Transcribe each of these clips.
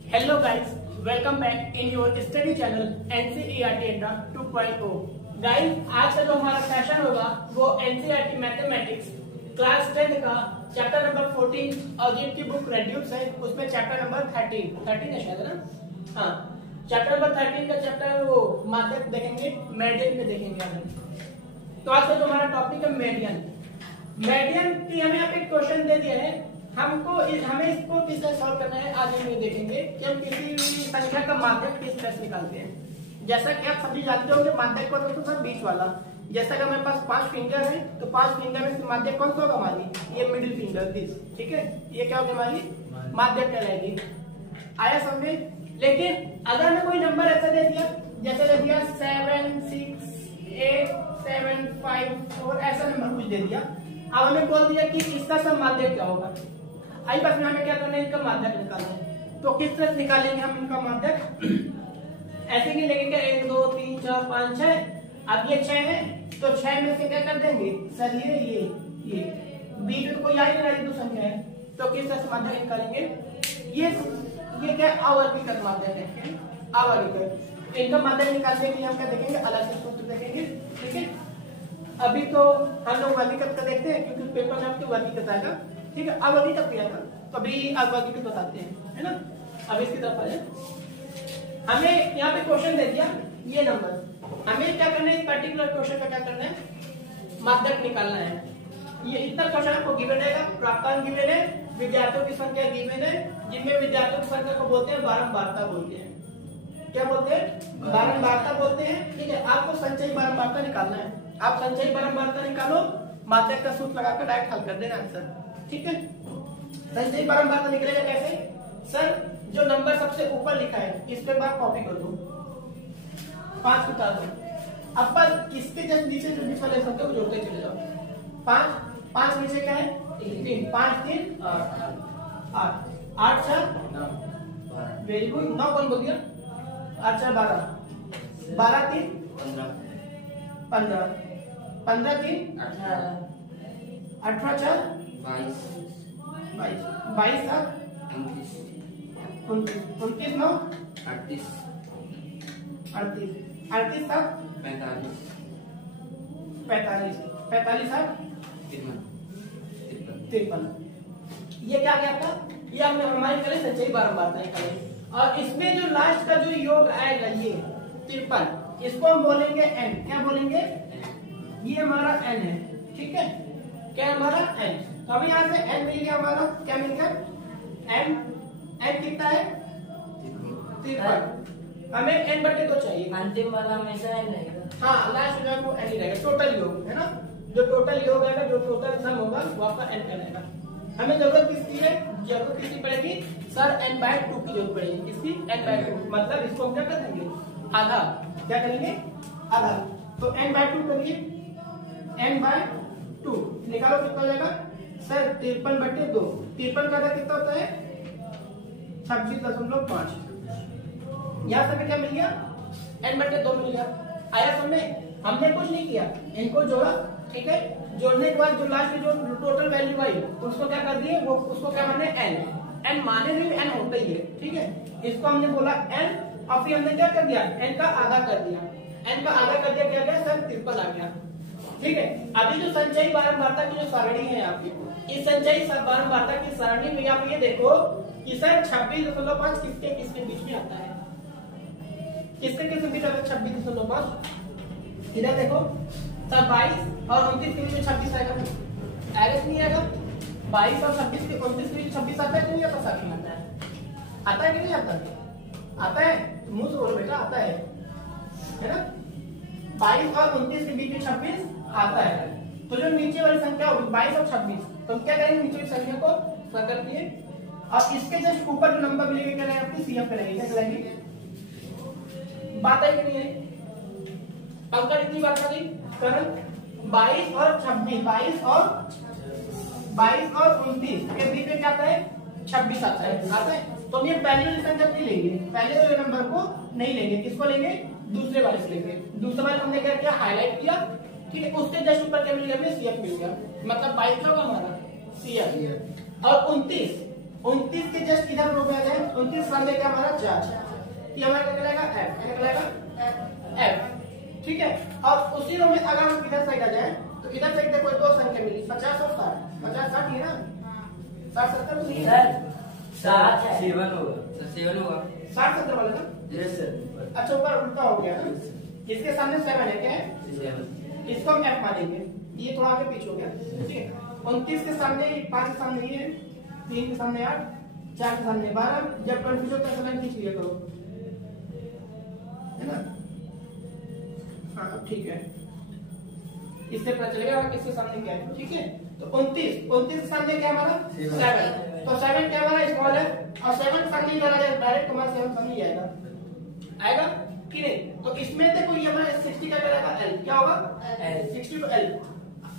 Hello guys, welcome back in your study channel NCERT India 2.0। Guys आज का जो हमारा सेशन होगा वो NCERT मैथमेटिक्स क्लास 10 का चैप्टर नंबर 14 अजीब की बुक रेड्यूस है, उसमें चैप्टर नंबर 13 है शायद ना। हाँ, चैप्टर नंबर 13 का चैप्टर वो माध्यक देखेंगे, मेडियन में देखेंगे हम। तो आज का जो हमारा टॉपिक है मेडियन की हमें यहाँ पे क्वेश्चन दे दिया है, हमें इसको किस तरह सॉल्व करना है आज हम ये देखेंगे कि हम किसी भी संख्या का माध्यक किस तरह से निकालते हैं। जैसा कि आप सभी जानते होंगे माध्यक कौन होता है, बीच वाला। जैसा कि हमारे पास 5 फिंगर है तो 5 फिंगर में माध्यक कौन सा होगा हमारी, ये मिडिल फिंगर दिस, ठीक है, ये क्या होगी हमारी माध्यक कहलाएगी। आया समझे। लेकिन अगर हमें कोई नंबर ऐसा दे दिया, जैसे दे दिया 7 6 8 7 5 4 ऐसा नंबर कुछ दे दिया, अब हमें बोल दिया कि इसका सब माध्यक क्या होगा। आई बस में हमें क्या करना है, इनका माध्यक निकालना है। तो किस तरह निकालेंगे हम इनका माध्यक, ऐसे ही लेंगे 1 2 3 4 5 6। अब ये 6 है तो 6 में से क्या कर देंगे सर, ये बीच में कोई आ ही नहीं रहा, दो संख्या है, तो किस तरह से माध्यक निकालेंगे। ये क्या अवर्गीकृत माध्यक है, अवर्गीकृत। इनका माध्यक निकालने के लिए हम क्या देखेंगे, अलग से सूत्र देखेंगे, ठीक है। अभी तो हम लोग वर्गीकृत का देखते हैं क्योंकि पेपर में आपके वर्गीकृत आएगा, ठीक है। अवर्गीकृत किया था तो अभी अवर्गीकृत बताते हैं, है ना। अब इसकी तरफ आ जाए, हमें यहाँ पे क्वेश्चन दे दिया ये नंबर, हमें क्या करना है, इस पर्टिकुलर क्वेश्चन का क्या करना है, माध्यक निकालना है। ये इतना क्वेश्चन आपको गिवन है, प्राप्तांक गिवन है, विद्यार्थियों की संख्या गिवन है, जिनमें विद्यार्थियों की संख्या को बोलते हैं बारंबारता बोलते हैं। क्या बोलते हैं, बारंबारता बोलते हैं, ठीक है। आपको संचयी बारंबारता निकालना है, आप संचयी बारंबारता निकालो, माध्यक का सूत्र लगाकर डायरेक्ट हल कर देना आंसर, ठीक है। संचयी बारंबारता निकलेगा कैसे सर, जो नंबर सबसे ऊपर लिखा है इस पे बार कॉपी कर दो, 5 उतार दो। अब बस इसके जस्ट नीचे जो बीच वाले शब्द है वो जोड़ते चले जाओ। 5 नीचे क्या है 3, 5 3 8 8 4 वेरी गुड। 9 कौन बोल दिया, 8 4 12 12 3 15 15 3 18 4 22 22 7 29 29 9 38 38 38 7 45 45 7 53। ये क्या गया आपका, ये हमने हमारी करें संचयी बारंबारता निकाले। और इसमें जो लास्ट का जो योग आएगा ये 53, इसको हम बोलेंगे n। क्या बोलेंगे, ये हमारा n है, ठीक है। क्या हमारा n, तो अभी यहाँ से n मिल गया हमारा, क्या मिल गया n कितना है 53। हमें n/2 चाहिए, अंतिम वाला हमेशा n रहेगा। हाँ लास्ट जो है वो n ही रहेगा, टोटल योग है ना, जो टोटल योग आएगा, जो टोटल सम होगा वो आपका n कहलाएगा। हमें जरूरत किसकी है, जरूरत किसकी पड़ेगी सर, n/2 की जरूरत पड़ेगी, किसकी n/2, मतलब इसको हम क्या कर देंगे आधा, क्या करेंगे आधा। तो n/2 करिए, n/2 निकालो कितना हो जाएगा सर 53/2। 53 का आधा कितना होता है 26.5। यहाँ से क्या मिल गया n/2 मिल गया। आया समझ में, हमने कुछ नहीं किया, इनको जोड़ा, ठीक है। जोड़ने के बाद जो लास्ट में जो टोटल वैल्यू आई उसको क्या कर दिए, वो उसको क्या माने n माने भी n होता ही है, ठीक है। इसको हमने बोला n, और फिर हमने क्या कर दिया n का आधा कर दिया, n का आधा कर दिया, क्या गया सर 53 आ गया, ठीक है। अभी जो संचयी बारंबारता की जो सारणी है आपकी, इस संचयी बारंबारता की सारणी में आप ये देखो कि सर 26.5 किसके किसके बीच में आता है, किसके किसके बीच आता है 26.5। इधर देखो सर 22 और 29 के बीच 26 आएगा, आएगा नहीं आएगा, 22 और 26 के 29 के बीच 26 आता है कि नहीं आता, साथ में आता है, आता है कि नहीं आता, आता है, मुंह से बोलो बेटा, आता है ना। 22 और 29 के बीच में 26 आता है, तो जो नीचे वाली संख्या होगी 22 और 26, तो हम क्या करेंगे नीचे वाली संख्या को सर्कल किए, और इसके जस्ट ऊपर जो नंबर मिलेगा क्या रहेगा आपकी CF करेंगे, क्या करेंगे, बात है कि नहीं है अंकल, इतनी बात करी करण। 22 और 26, 22 और 29 के बीच में क्या आता है 26 आता है। तो हम ये पहले वाली संख्या नहीं लेंगे, पहले वाले नंबर को नहीं लेंगे, किसको लेंगे, दूसरे वाले से लेंगे। दूसरे वाले हमने क्या किया, हाईलाइट किया, ठीक है। उसके जस्ट ऊपर क्या मिल गया, हमें CF मिल गया, मतलब 22 होगा हमारा CF। और 29 29 के जस्ट इधर रो में आ जाए, 29 सामने क्या हमारा 4, ये हमारा क्या कहलाएगा f, क्या कहलाएगा f, ठीक है। और उसी रो में अगर हम इधर साइड आ जाए तो इधर साइड देखो दो संख्या मिली 50 और 60, 50 60 है ना, 60 70 नहीं है सर 7 होगा सर, 7 होगा 60 70 वाला ना, यस सर। अच्छा ऊपर उल्टा हो गया ना, इसके सामने 7 है, क्या है 7 इसको हम f मानेंगे, ये थोड़ा आगे पीछे हो गया, ठीक है। 29 के सामने 5 के सामने ये है, 3 के सामने 8, 4 के सामने 12, जब कंफ्यूज होता है तो लाइन खींच लिया करो, है ना। हाँ ठीक है, इससे पता चलेगा किसके सामने क्या है, ठीक है। तो 29 के सामने क्या हमारा 7, तो 7 क्या हमारा स्मॉल है, और 7 के सामने इधर आ जाए डायरेक्ट हमारा 7 सामने ही आएगा कि नहीं। तो इसमें से कोई हमारा 60 का रहेगा L, क्या होगा L, 60 तो L।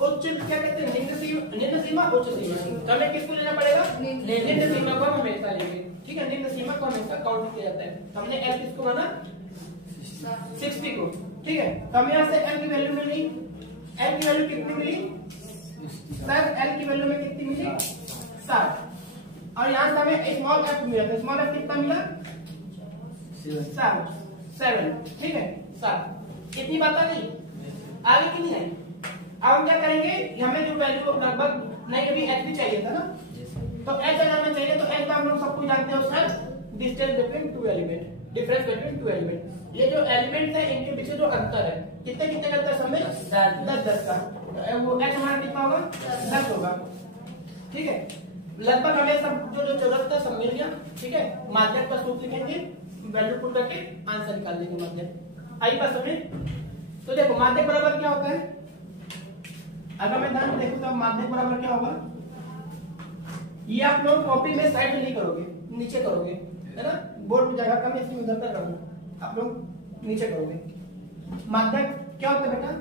उच्च क्या कहते हैं, निम्न सीमा उच्च सीमा, तो हमें किसको लेना पड़ेगा, निम्न सीमा को हम हमेशा लेंगे, ठीक है। निम्न सीमा को हमेशा काउंट किया जाता है, तो हमने L किसको माना 60 को, ठीक है। तो हमें यहाँ से L की वैल्यू मिली, L की वैल्यू कितनी मिली सर, L की वैल्यू में कितनी मिली 60, और यहाँ से हमें स्मॉल f मिला, तो स्मॉल f कितना मिला 7, ठीक है 7। इतनी बात आ गई, आगे की नहीं आई। अब हम क्या करेंगे, हमें जो वैल्यू लगभग नहीं कभी h भी चाहिए था ना, तो h अगर हमें चाहिए तो h का हम लोग सब कुछ जानते हैं, उसका distance between two element, difference between two element. ये जो एलिमेंट है इनके पीछे जो अंतर है कितने कितने का अंतर समझे, 10 का, वो h हमारा कितना होगा 10 होगा, ठीक है। लगभग हमें सब जो जरूरत है सब मिल गया, ठीक है। माध्यक का सूत्र लिखेंगे, वैल्यू पुट करके आंसर निकाल देंगे माध्यक। आई बात समझे। तो देखो माध्यक बराबर क्या होता है, अगर मैं ध्यान देखूं तो माध्यक बराबर क्या होगा, ये आप लोग कॉपी में साइड में नहीं करोगे, नीचे करोगे, है ना। बोर्ड में जगह कम है इसलिए उधर कर रहा हूं, आप लोग नीचे करोगे। माध्यक क्या होता है बेटा,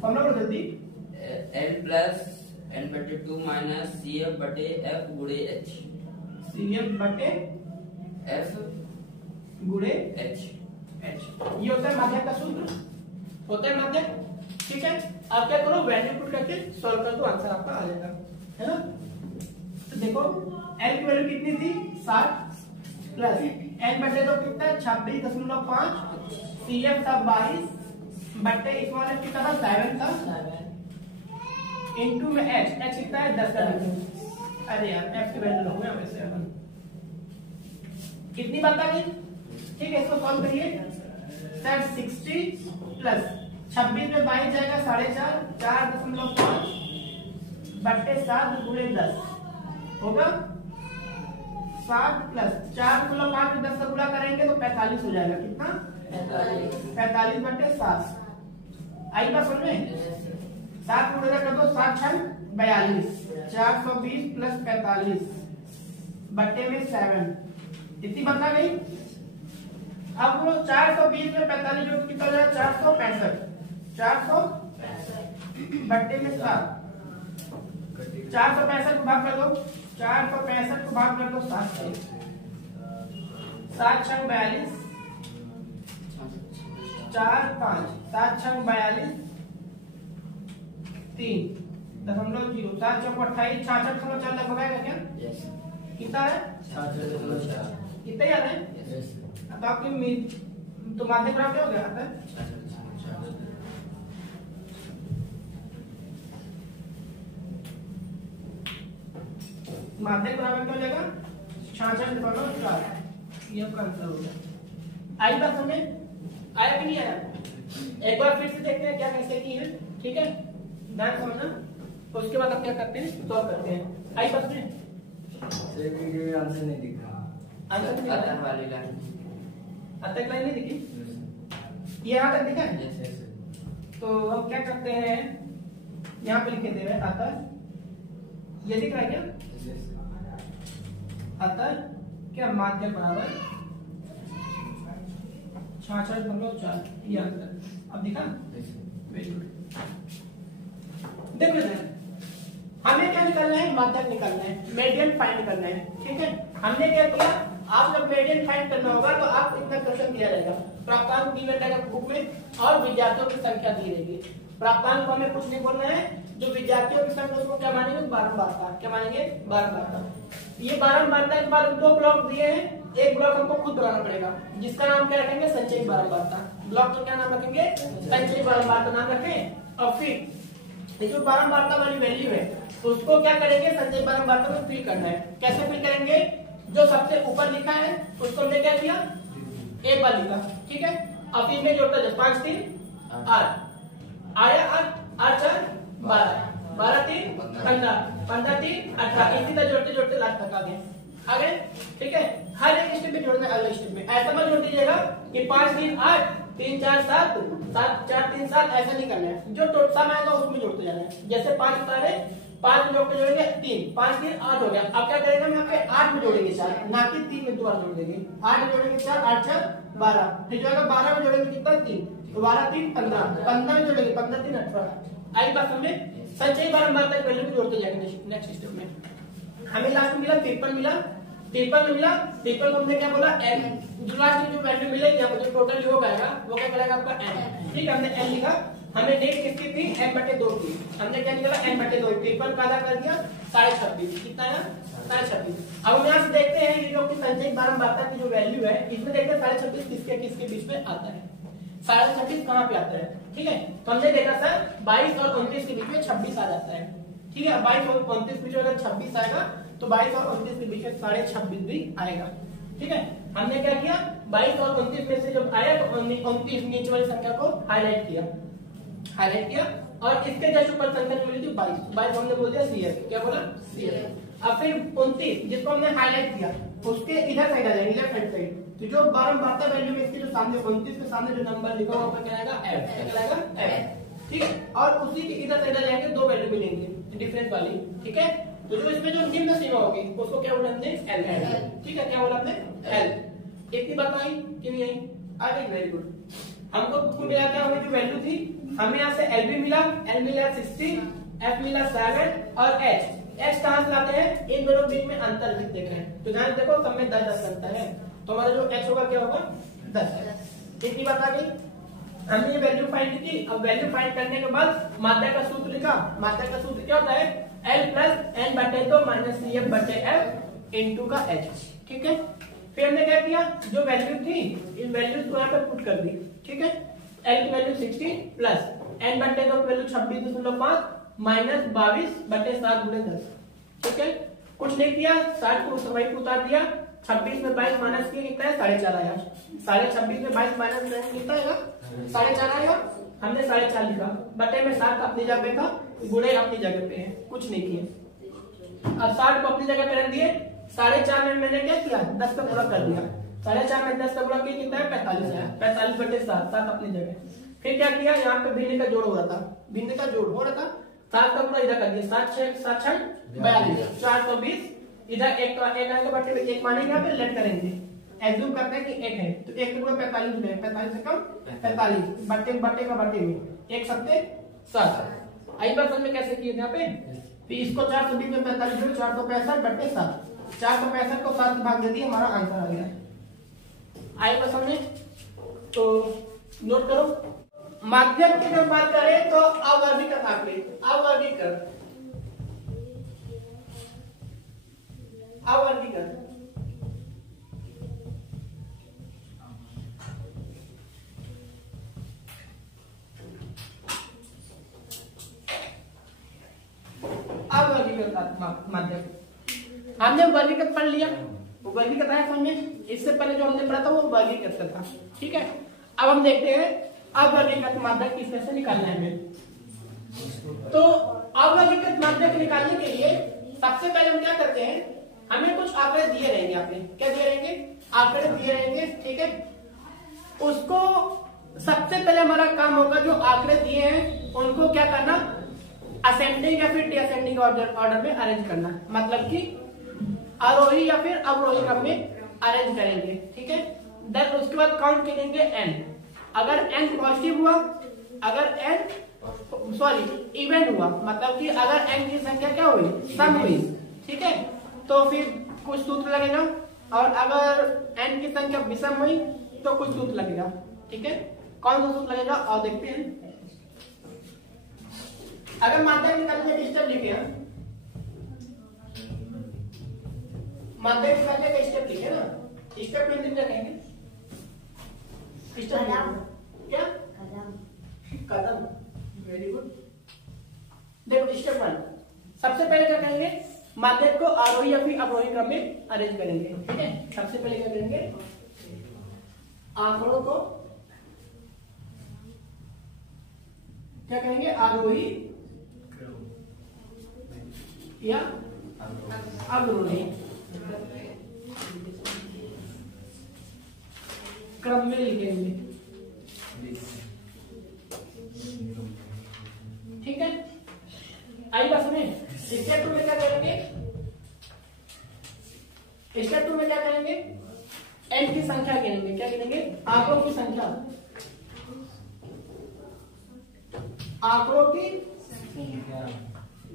फॉर्मूला बोलो जल्दी, L प्लस n बटे 2 माइनस CF बटे F गुणे H, CF बटे F गुणे H, ये होता है माध्यक का सूत्र, होता है माध्यक, ठीक है। आप क्या करो, वैल्यू पुट करके सॉल्व कर दो, आंसर आपका आ जाएगा, है ना। तो देखो L की वैल्यू कितनी थी 60 प्लस n बटे तो कितना 26.5, CF था 22 बटे स्मॉल f कितना था 7 था, इनटू में h कितना है 10 का। अरे यार f की वैल्यू लोगे हमें 7, कितनी बात आ गई, ठीक है। इसको सॉल्व करिए, सर 60 प्लस 26 में 22 जाएगा 4.5, 4.5 बट्टे 7 गुणे 10 होगा 60 प्लस 4.5 में 10 का गुणा करेंगे तो 45 हो जाएगा, कितना 45 बट्टे 7। आई बात समझ में, 7 गुणा कर दो, 7 6 42, 420 प्लस 45 बट्टे में 7, इतनी बता गई। अब वो 420 में 45 जो कितना हो जाएगा 465 बट्टे में 7, 465 को भाग कर दो, 465 को भाग कर दो 7 से, 7 6 42, 4 5, 7 6 42, 3.0, 7 चौक 28, 66.4 लगभग आएगा क्या, यस कितना है 66.4, कितना याद है, यस अब आपकी तो माध्यक बराबर क्या हो गया आता है, माध्यक बराबर क्या हो जाएगा 66.4, ये आपका आंसर हो गया। आई बात समझे, आया कि नहीं आया, एक बार फिर से देखते हैं क्या कैसे की है, ठीक है, ध्यान समझना, उसके बाद आप क्या करते हैं सॉल्व करते हैं। आई बात समझे, आंसर नहीं दिख रहा, आंसर नहीं अतः वाली लाइन, अब तक लाइन नहीं दिखी, ये यहाँ तक दिखा है, यस यस, तो हम क्या करते हैं यहाँ पे लिखे दे रहे अतः, ये दिख रहा है क्या, अतः क्या माध्यक बराबर 66.4, ये आंसर अब दिखा, वेरी गुड। देखो हमें क्या निकालना है, माध्यक निकालना है, मीडियन फाइंड करना है, ठीक है। हमने क्या किया, आप जब मीडियन फाइंड करना होगा तो आप इतना क्वेश्चन दिया जाएगा, प्राप्तांक दी रहेगा बुक में और विद्यार्थियों की संख्या दी रहेगी, प्राप्तांक को हमें कुछ नहीं बोलना है, जो विद्यार्थियों की संख्या उसको क्या मानेंगे, बारंबारता। क्या मानेंगे, बारंबारता। ये बारंबारता के बाद 2 ब्लॉक दिए हैं, एक ब्लॉक हमको खुद बनाना पड़ेगा, जिसका नाम क्या रखेंगे, संचयी बारंबारता। ब्लॉक का क्या नाम रखेंगे, संचयी बारंबारता नाम रखें। और फिर जो बारंबारता वाली वैल्यू है उसको क्या करेंगे, संचयी बारंबारता में फिल करना है। कैसे फिल करेंगे, जो सबसे ऊपर लिखा है उसको हमने क्या किया, एक बार लिखा, ठीक है। अब इसमें जोड़ता है 5 3 8 आया 8 4 12 12 3 15 15 3 18, इसी तरह जोड़ते जोड़ते लास्ट तक आ गए, ठीक है। हर एक स्टेप में जोड़ना है, अलग स्टेप में ऐसा मत जोड़ दीजिएगा कि 5 3 8 3 4 7 7 4 3 7, ऐसा नहीं करना है। जो टोटल आएगा उसमें जोड़ते जाना है। जैसे 5 उतारे, 5 में जोड़ के जोड़ेंगे 3 5 3 8 हो गया। अब क्या करेंगे, हम यहाँ पे 8 में जोड़ेंगे 4, ना कि 3 में दोबारा जोड़ देंगे। 8 में जोड़ेंगे 4 8 4 12, फिर जो है 12 में जोड़ेंगे कितना 3, तो 12 3 15, 15 में जोड़ेंगे 15 3 18। आई बात समझे, संचयी बारंबारता की वैल्यू को जोड़ते जाएंगे नेक्स्ट स्टेप में। हमें लास्ट में मिला 53 मिला, 53 में मिला, 53 को हमने क्या बोला, n। जो लास्ट में जो वैल्यू मिलेगी यहाँ पर जो टोटल योग आएगा वो क्या कहलाएगा आपका n, ठीक है। हमने n लिखा, हमें डेट किसकी थी, n/2 की, हमने क्या निकाला n/2, 53 का आधा कर दिया 26.5, कितना है 26.5। अब हम यहाँ से देखते हैं ये जो संचयी बारंबारता की जो वैल्यू है, इसमें देखते हैं 26.5 किसके किसके बीच में आता है, 26.5 कहाँ पे आता है, ठीक है। तो हमने देखा सर 22 और 29 के बीच में 26 आ जाता है, ठीक है। 22 और 29 के बीच में अगर 26 आएगा तो 22 और 29 के बीच में 26.5 भी आएगा, ठीक है। हमने क्या किया, 22 और 29 में से जब आया तो 29 नीचे वाली संख्या को हाईलाइट किया और इसके जैसे ऊपर संख्या जो मिली थी 22 हमने बोल दिया CF, क्या बोला CF। अब फिर 29 जिसको हमने हाईलाइट किया उसके इधर साइड आ जाएंगे, लेफ्ट हैंड साइड। तो जो बारंबारता वैल्यू में इसके जो सामने 29 के सामने जो नंबर लिखा हुआ क्या आएगा F, क्या कहलाएगा F, ठीक है। और उसी के इधर साइड आ जाएंगे 2 वैल्यू मिलेंगे डिफरेंस वाली, ठीक है। तो जो इसमें जो निम्न सीमा होगी उसको क्या बोला हमने L, ठीक है। क्या बोला हमने L। इतनी बात आई कि नहीं आई, आ गई, वेरी गुड। हमको कुल मिला क्या, हमें जो वैल्यू थी हमें यहाँ से L भी मिला, L मिला 60, F मिला 7 और H कहाँ से लाते हैं, इन दोनों बीच में अंतर लिख देते हैं। तो ध्यान देखो सब में 10 अंतर है, तो हमारा जो H होगा क्या होगा 10। इतनी बात आ गई, हमने ये वैल्यू फाइंड की। अब वैल्यू फाइंड करने के बाद मात्रा का सूत्र लिखा। मात्रा का सूत्र क्या होता है, L + n/2 - CF/F इनटू का H, ठीक है। फिर हमने क्या किया, जो वैल्यू थी इस वैल्यू को यहाँ पे पुट कर दी, ठीक है। L की वैल्यू 60 प्लस n/2 की वैल्यू 26.5 माइनस 22/7 × 10, ठीक है। कुछ नहीं किया, 60 को सवाई को उतार दिया, 26 में 22 माइनस किया कितना है 4.5 आया, 26.5 में 22 माइनस करेंगे कितना आएगा 4.5 आएगा। हमने 4.5 लिखा, बटे में 7 अपनी जगह पे था, गुणे अपनी जगह पे है, कुछ नहीं किए। अब 60 को अपनी जगह पे रख दिए, 4.5 में मैंने क्या किया 10 का पूरा कर दिया, 4.5 में 10 का पूरा किया कितना है 45 आया, 45/7 7 अपनी जगह। फिर क्या किया, यहाँ पे भिन्न का जोड़ हो रहा था, भिन्न का जोड़ हो रहा था, 7 का पूरा इधर कर दिया, 7 6 42 420, इधर एक आएगा बटे में 1 मानेंगे, यहाँ पे लेट करेंगे, एज्यूम करते हैं कि 1 है तो 1 पूरा 45 में 45 से कम 45 बटे का बटे में 1 7 7। आई बात समझ में कैसे किए यहाँ पे, तो इसको 420 में 45 जोड़ 465/7, 465 को 7 से भाग दे दिए, हमारा आंसर आ गया। आई बात समझ में, तो नोट करो। माध्यम की जब बात करें तो अवर्गीकृत आंकड़े, अवर्गीकृत माध्यम। हमने वर्गीकृत पढ़ लिया, वो वर्गीकृत है समझे, इससे पहले जो हमने पढ़ा था वो वर्गीकृत था, ठीक है। अब हम देखते हैं अवर्गीकृत माध्यक किस तरह से निकालना है हमें। तो अवर्गीकृत माध्यक निकालने के लिए सबसे पहले हम क्या करते हैं, हमें कुछ आंकड़े दिए रहेंगे, यहाँ पे क्या दिए रहेंगे, आंकड़े दिए रहेंगे, ठीक है। उसको सबसे पहले हमारा काम होगा, जो आंकड़े दिए हैं उनको क्या करना, असेंडिंग या फिर डिसेंडिंग ऑर्डर में अरेंज करना, मतलब कि आरोही या फिर अवरोही क्रम में अरेंज करेंगे, ठीक है। देन उसके बाद काउंट करेंगे n, अगर n पॉजिटिव हुआ, अगर n इवन हुआ, मतलब कि अगर n की संख्या क्या हुई, सम हुई, ठीक है, तो फिर कुछ सूत्र लगेगा, और अगर n की संख्या विषम हुई तो कुछ सूत्र लगेगा, ठीक है। कौन सा सूत्र लगेगा और देखते हैं। अगर माध्यक निकालने के स्टेप लिखे हैं, माध्यक निकालने का स्टेप लिखे ना, स्टेप में क्या कहेंगे? स्टेप क्या? कदम। Very good. देखो स्टेप 1, सबसे पहले क्या करेंगे? माध्यक को आरोही या फिर अवरोही क्रम में अरेंज करेंगे। ठीक है, सबसे पहले क्या करेंगे? आंकड़ों को क्या कहेंगे? आरोही या अवरोही क्रम में लिखेंगे। ठीक है, आई बात में। स्टेप 2 में क्या करेंगे? स्टेप 2 में क्या करेंगे? एन की संख्या गिनेंगे। क्या गिनेंगे? आंकड़ों की संख्या, आंकड़ों की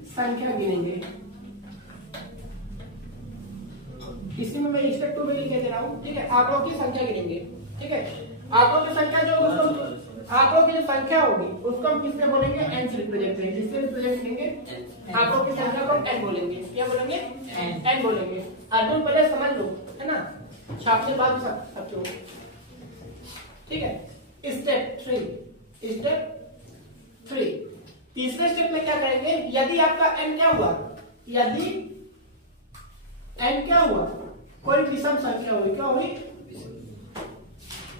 संख्या गिनेंगे। इसी में मैं स्टेप 2 में लिख दे रहा हूं। ठीक है, आंकड़ों की संख्या गिनेंगे। ठीक है, आंकड़ों की संख्या जो उसको, आंकड़ों की जो संख्या होगी उसको हम किससे बोलेंगे? एन से रिप्रेजेंट करेंगे। किससे रिप्रेजेंट करेंगे? आंकड़ों की संख्या को एन बोलेंगे। क्या बोलेंगे? एन बोलेंगे। अर्जुन पहले समझ लो, है ना, छापने बाद सब छोड़ो। ठीक है, स्टेप 3। तीसरे स्टेप में क्या करेंगे? यदि आपका एन क्या हुआ? यदि एन क्या हुआ? कोई विषम संख्या हुई। क्या हुई?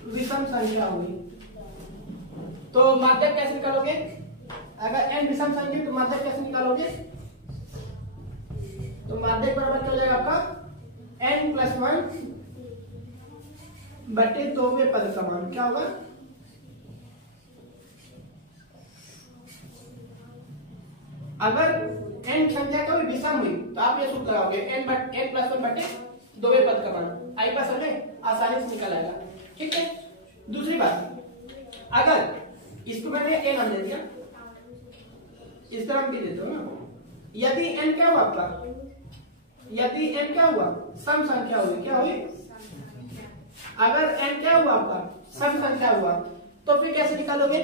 विषम संख्या हुई। तो माध्यक कैसे निकालोगे? अगर एन विषम संख्या तो माध्यक कैसे निकालोगे? तो माध्यक बराबर क्या हो जाएगा आपका? एन प्लस 1 बटे 2 पद का मान। क्या होगा? अगर एन संख्या कोई विषम हुई तो आप ये सूत्र लगाओगे, एन प्लस 1 बटे 2 पद का मान। आई पास हमें आसानी से निकल आएगा। ठीक है, दूसरी बात, अगर इसको मैंने ए मान दे दिया, इस तरह भी देते हो ना। यदि एन क्या हुआ आपका? यदि एन क्या हुआ? सम संख्या हुई। क्या हुई? अगर एन क्या हुआ आपका? सम संख्या हुआ, तो फिर कैसे निकालोगे?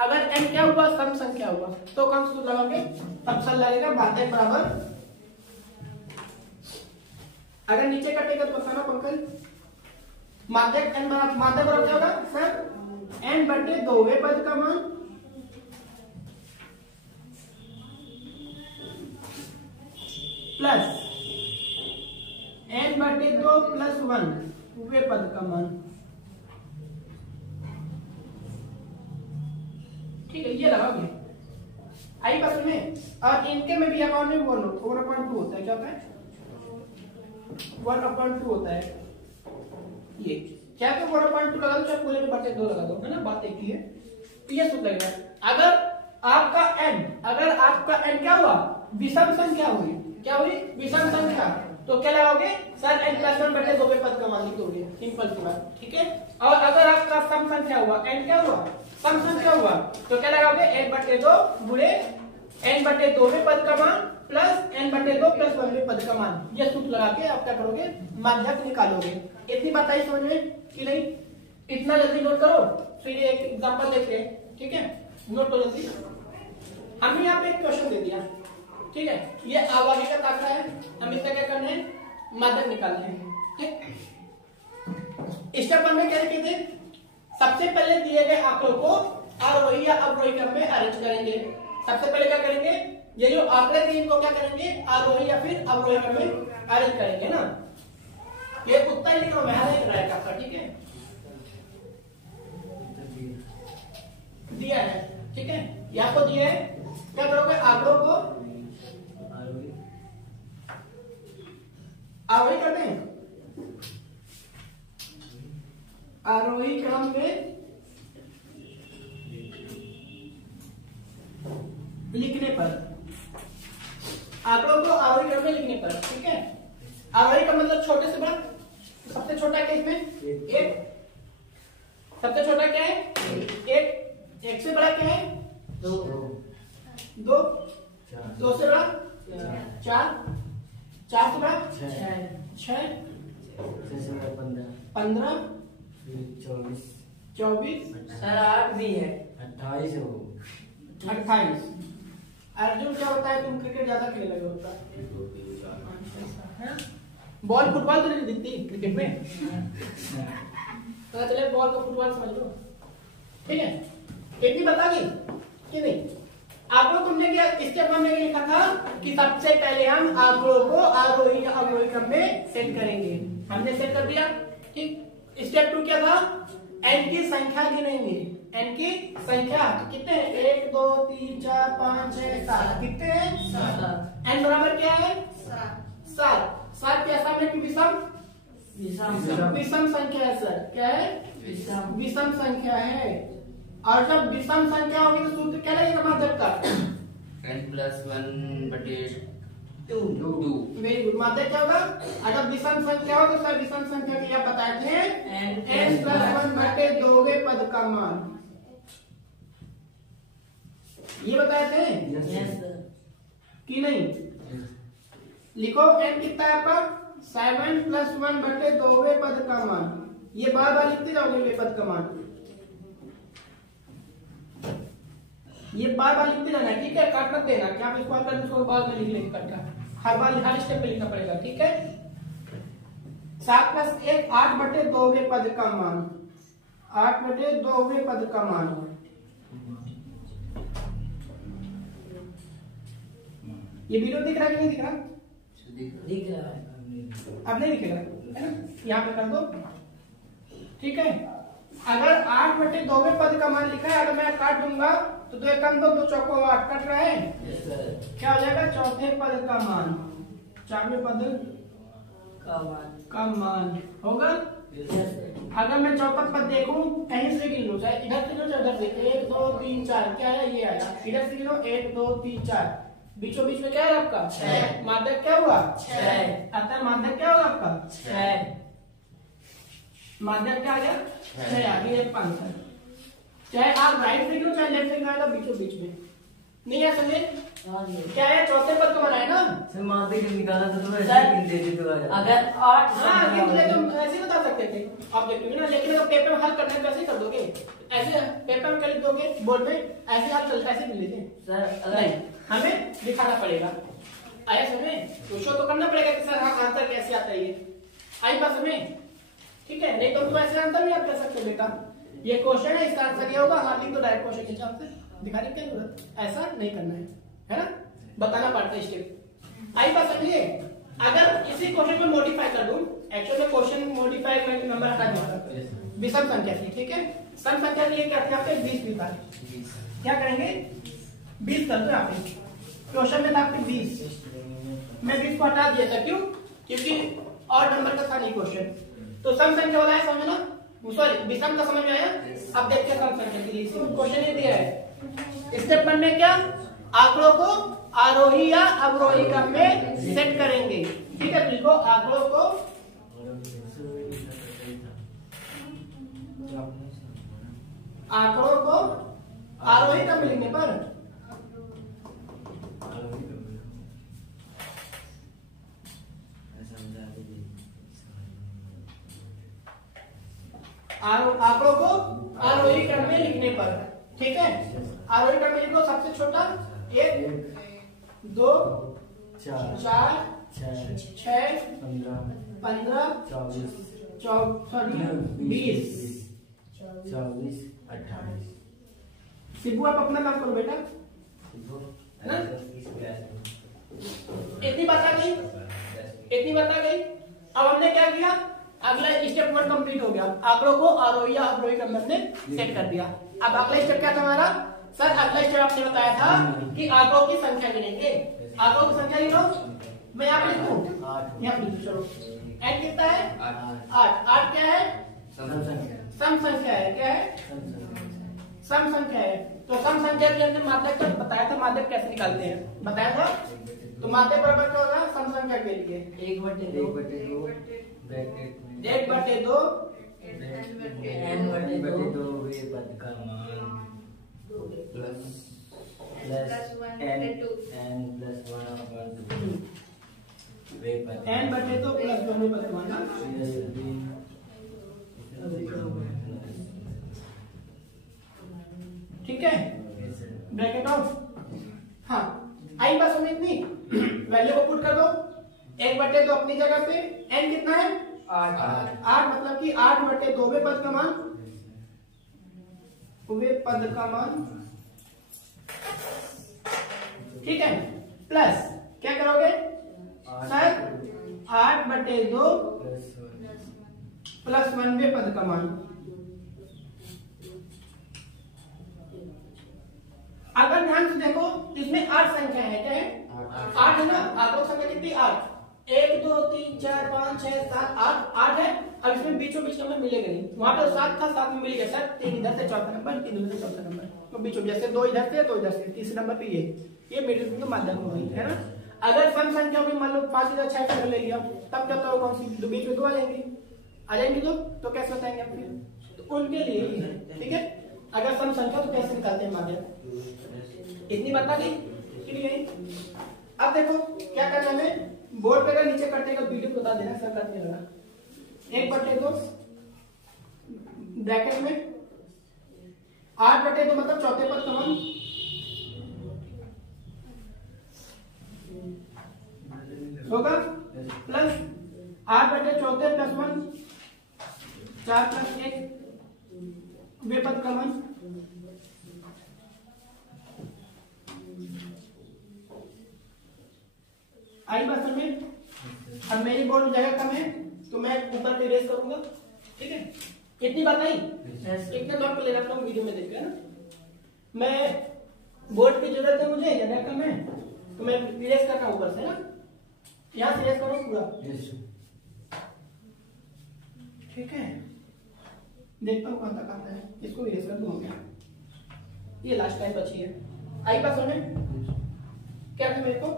अगर एन क्या हुआ? सम संख्या हुआ, तो कौन सूत्र लगाओगे? तब सल लगेगा माध्यक बराबर, अगर नीचे कटेगा तो बताना पंकज। माध्यक एन बराबर, माध्यक बराबर क्या होगा सर? एन बटे 2 पद का मान प्लस एन बटे 2 प्लस 1 पद का मान। ठीक है, ये लगाओगे। आई बात में। और इनके में भी अकाउंट में बोलो 4/2 होता है। क्या होता है? 1/2 होता है। ये क्या तो 4/2 लगा दो, चाहे पूरे में बटे 2 लगा दो, है ना, बात एक ही है। तो ये सूत्र लगेगा। अगर आपका एन क्या हुआ? विषम संख्या हुई। क्या हुई? विषम संख्या। तो क्या लगाओगे सर? एन प्लस 1 बटे 2 पद का मान लिख दोगे। सिंपल सी बात। ठीक है, और अगर आपका सम संख्या हुआ, एन क्या हुआ? सम संख्या हुआ, तो क्या लगाओगे? एन बटे 2 गुणे एन बटे 2 पद का मान प्लस एन बटे 2 प्लस 1 पद का मान। ये सूत्र लगा के आप क्या करोगे? माध्यक निकालोगे। इतनी बात आई समझ में कि नहीं? इतना जल्दी नोट करो, फिर एक एग्जांपल देखते हैं। ठीक है, नोट करो जल्दी। हमने यहाँ पे एक क्वेश्चन दे दिया। ठीक है, ये आवागी का ताका है, हम इसका क्या करना है? माध्यक निकालना है। ठीक, स्टेप 1 में क्या लिखे थे? सबसे पहले दिए गए आंकड़ों को आरोही या अवरोही क्रम में अरेंज करेंगे। सबसे पहले क्या करेंगे? ये जो आंकड़े थे इनको क्या करेंगे? आरोही या फिर अवरोही क्रम में अरेंज करेंगे ना। ये उत्तर ही लिखा मैं एक राइट आपका। ठीक है, दिया है। ठीक है, ये आपको दिया है। क्या करोगे? आंकड़ों को आरोही करते हैं, आरोही क्रम में लिखने पर, आंकड़ों को आरोही क्रम में लिखने पर। ठीक है, आरोही का मतलब छोटे से बड़ा। सबसे छोटा क्या इसमें? 1। सबसे छोटा क्या है? 1। 1 से बड़ा क्या है? 2। 2 से बड़ा 4। 4 से बड़ा 6। 6 से बड़ा 15। 24। सर 8 भी है। 28 हो। 28। अर्जुन क्या होता है, तुम क्रिकेट ज्यादा खेलने लगे होता है। बॉल फुटबॉल तो नहीं दिखती क्रिकेट में, पता चले बॉल को फुटबॉल समझ लो, ठीक है। इतनी बता गई कि नहीं? आंकड़ों तुमने क्या स्टेप 1 में लिखा था कि सबसे पहले हम आंकड़ों को आरोही या अवरोही क्रम में सेट करेंगे, हमने सेट कर दिया, ठीक। स्टेप 2 क्या था, एन की संख्या गिनेंगे, एन की संख्या तो कितने हैं, 1 2 3 4 5 6 7, कितने हैं, 7। एन बराबर क्या है, 7। 7 के असामने की विषम संख्या है सर, क्या है, विषम संख्या है। और जब विषम संख्या होगी तो सूत्र क्या लगेगा माध्यक का, n+1/2। Very good. माध्यक क्या होगा, अगर विषम संख्या हो तो सर विषम संख्या के लिए बताए थे n+1/2 पद का मान, ये बताए थे कि नहीं? लिखो n कितना है आपका, 7+1/2 पद का मान, ये बार बार लिखते जाओगे वे पद का मान, ये बार बार लिखते जाना है, ठीक है। काट मत देना, क्या आप इसको कर उसको बाद में लिख लेंगे कटका, हर बार हर स्टेप पे लिखना पड़ेगा, ठीक है। 7 + 1 8/2 पद का मान, 8/2 पद का मान, ये वीडियो दिख रहा है कि नहीं दिख रहा? दिख रहा है। अब नहीं दिखेगा, है ना, यहाँ पे कर दो, ठीक है। अगर 8/2 पद का मान लिखा है, अगर मैं काट दूंगा तो 2 कम 2 2 चौको 8 कट रहा है, क्या हो जाएगा, चौथे पद का मान, 4वें पद का मान होगा। अगर मैं चौथा पद देखूं, कहीं से गिन लो, चाहे इधर से लो चाहे उधर से, 1 2 3 4, क्या है, ये आया, इधर से गिनो 1 2 3 4, बीचों बीच में क्या है आपका, 6। माध्यक क्या हुआ, 6। अतः माध्यक क्या होगा आपका, 6। माध्यक क्या आ गया, 6 आ गया, 5 है। चाहे आप राइट से गिनो चाहे लेफ्ट से गिनो, बीचों बीच में नहीं है, समझे? क्या है, चौथे पद को बनाए ना सर, माध्यक निकाला था तो ऐसे गिन देते तो अगर 8, हाँ गिन ले तो ऐसे बता सकते थे आप, देखोगे ना। लेकिन अगर पेपर में हल करने को ऐसे कर दोगे, ऐसे पेपर में कर दोगे बोर्ड में, ऐसे आप चलते ऐसे मिल लेते सर। नहीं, हमें दिखाना पड़ेगा, आया समय तो शो तो करना पड़ेगा कि सर हाँ आंसर कैसे आता है, ये आई बात हमें, ठीक है। नहीं तो ऐसे आंसर भी आप कर सकते हो बेटा, ये क्वेश्चन है, इसका आंसर ये होगा, हाँ लिख दो डायरेक्ट क्वेश्चन के हिसाब से, दिखाने की क्या जरूरत, ऐसा नहीं करना है ना, बताना पड़ता है स्टेप। आई बात समझिए। अगर इसी क्वेश्चन को मॉडिफाई कर दूं, एक्चुअली में क्वेश्चन मॉडिफाई करके नंबर हटा दूंगा, विषम संख्या की, ठीक है। सम संख्या के लिए क्या करते हैं, 20 लिखा है, क्या करेंगे, 20 कर दो यहाँ पे, क्वेश्चन में था 20, मैं 20 को हटा दिया था, क्यों, क्योंकि और नंबर का था नहीं क्वेश्चन, तो सम संख्या वाला है, समझना, सॉरी विषम का समझ में आया। अब देखते हैं सम संख्या के लिए क्वेश्चन ये दिया है, स्टेप 1 में क्या, आंकड़ों को आरोही या अवरोही क्रम में सेट करेंगे, ठीक है। लिखो आंकड़ों को आरोही क्रम में लिखने पर आंकड़ों को आरोही क्रम में लिखने पर, ठीक है। आरोही क्रम में लिखो, सबसे छोटा 1 2 4 6 15 20। शिबू आप अपना काम करो बेटा, है ना। इतनी बात आ गई। अब हमने क्या किया, अगला स्टेप 1 कंप्लीट हो गया, आंकड़ों को आरोही या अवरोही क्रम में सेट कर दिया। अब अगला स्टेप क्या था हमारा, सर अगला स्टेप आपने बताया था कि आंकड़ों की संख्या गिनेंगे, आंकड़ों की संख्या गिनो, मैं यहाँ पे लिखूं, यहाँ पे लिखूं, चलो n कितना है, 8 क्या है, सम संख्या है, क्या है, सम संख्या है। तो सम संख्या के अंदर माध्यक का बताया था, माध्यक कैसे निकालते हैं बताया था, तो माध्यक बराबर क्या होगा, सम संख्या के लिए 1/2 n/2 वे पद का मान प्लस n+1/2 वे पद, n/2 प्लस 1 पद का मान, ठीक है, ब्रैकेट ऑफ, हाँ 8/2 अपनी जगह पे, n कितना है 8, मतलब कि 8/2 वे पद का मान, ठीक है, प्लस क्या करोगे सर 8/2 प्लस 1 वे पद का मान। अगर ध्यान से देखो इसमें 8 संख्या है, क्या है 8 है ना, आगोश संख्या कितनी 8, 1 2 3 4 5 6 7 8 है। अब इसमें बीचों बीच नंबर मिलेगा नहीं, वहां पर 7 था, 7 में मिल गया सर, 3 इधर से चौथा नंबर, 3 इधर से चौथा नंबर, तो बीचों जैसे 2 इधर से 2 इधर से, तीसरे नंबर पे ये मिडिल के माध्यम हो गई है ना। अगर सम संख्या में मान लो 5 इधर 6 इधर ले लिया, तब क्या होगा, कौन सी बीच में 2 आ जाएंगी तो कैसे बताएंगे आप फिर, तो उनके लिए ठीक है। अगर सम संख्या तो कैसे निकालते हैं माध्यम, इतनी बता दी ठीक है। अब देखो क्या करना है, बोर्ड पे अगर नीचे करते हैं वीडियो बता देना सर करते रहना। 1/2 ब्रैकेट में 8/2 मतलब चौथे पद का मान, होगा प्लस 8/4 प्लस 1 4 प्लस 1 वे पद का मान, आई बात में। अब मेरी बोर्ड जगह कम है तो मैं ऊपर पे रेस करूंगा, ठीक है, इतनी बात नहीं, इतने नोट पे ले रखता हूँ वीडियो में देख ना। मैं बोर्ड की जरूरत है मुझे, जगह कम है तो मैं रेस करता हूँ ऊपर से ना, यहाँ से रेस करो पूरा, ठीक है। देखता हूँ कहाँ तक आता है, इसको भी रेस कर दूंगा, ये लास्ट टाइम बची है। आई बात सुने क्या था मेरे को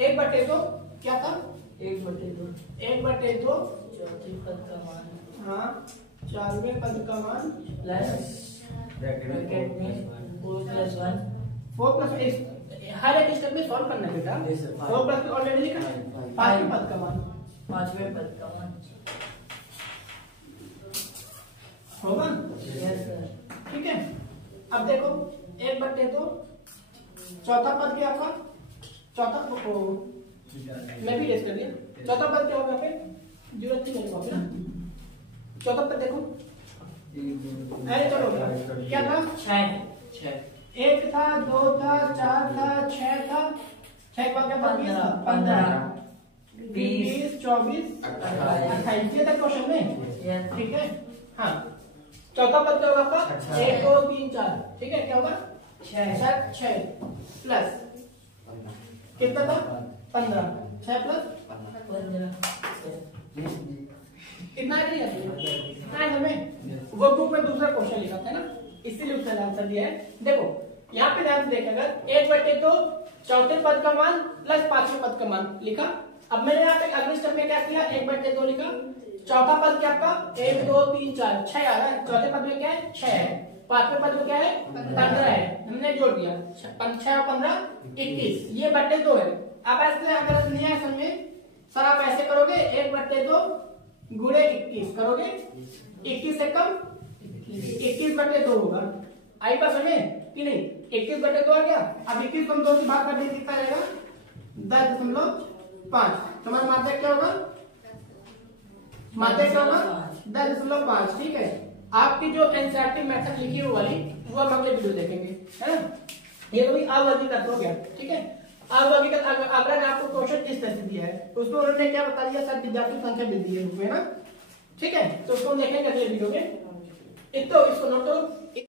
1/2 क्या था 1/2 चौथे पद का मान, हाँ 4वें पद का मान प्लस ब्रैकेट में 4 प्लस 1 हर एक स्टेप में सॉल्व करना है बेटा। 4 प्लस ऑलरेडी लिखा है, 5वें पद का मान, 5वें पद का मान होगा, यस सर, ठीक है। अब देखो 1/2 चौथा पद क्या आपका, चौथा मैं भी रेस कर दिया, चौथा पद क्या होगा, फिर जरूरत नहीं मेरे को ना। चौथा पद देखो, अरे चलो क्या था 6, 1 था 2 था 4 था 6 था, 6 पद क्या था 15 20 24 28, ये तक क्वेश्चन में, ठीक है। हाँ चौथा पद क्या होगा आपका 1 2 3 4, ठीक है, क्या होगा 6 प्लस कितना था 15, 6 प्लस 15 कितना है हमें वो बुक में दूसरा क्वेश्चन लिखा था ना, इसीलिए उसका आंसर दिया है। देखो यहाँ पे ध्यान से देखिए, अगर 1/2 चौथे पद का मान प्लस 5वें पद का मान लिखा। अब मैंने यहाँ पे अगले स्टेप में क्या किया, 1/2 लिखा, चौथा पद क्या आपका 1 2 3 4 6 आ रहा है, चौथे पद में क्या है 6 है, 5वें पद में क्या है 15 है, हमने जोड़ दिया 6 और 15 21, ये 1/2 है। अब ऐसे अगर नहीं है समझे सर, आप ऐसे करोगे 1/2 गुणे 21 करोगे, 21 से कम 21/2 होगा। आई बात समझे कि नहीं, 21/2 आ गया। अब 21 को हम 2 से भाग कर देंगे, कितना रहेगा 10.5, तुम्हारा माध्य क्या होगा, माध्य क्या होगा 10.5, ठीक है। आपकी जो एनसीईआरटी मेथड लिखी हुई वाली वो हम अगले वीडियो देखेंगे, है ना। ये तो भी अवर्गीकृत हो गया, ठीक है। अवर्गीकृत अगर आपको क्वेश्चन इस तरह से दिया है, उसमें उन्होंने क्या बता दिया सर, विद्यार्थी संख्या वृद्धि है उसमें ना, ठीक है। तो उसको देखेंगे अगले वीडियो में। तो इसको नोट करो।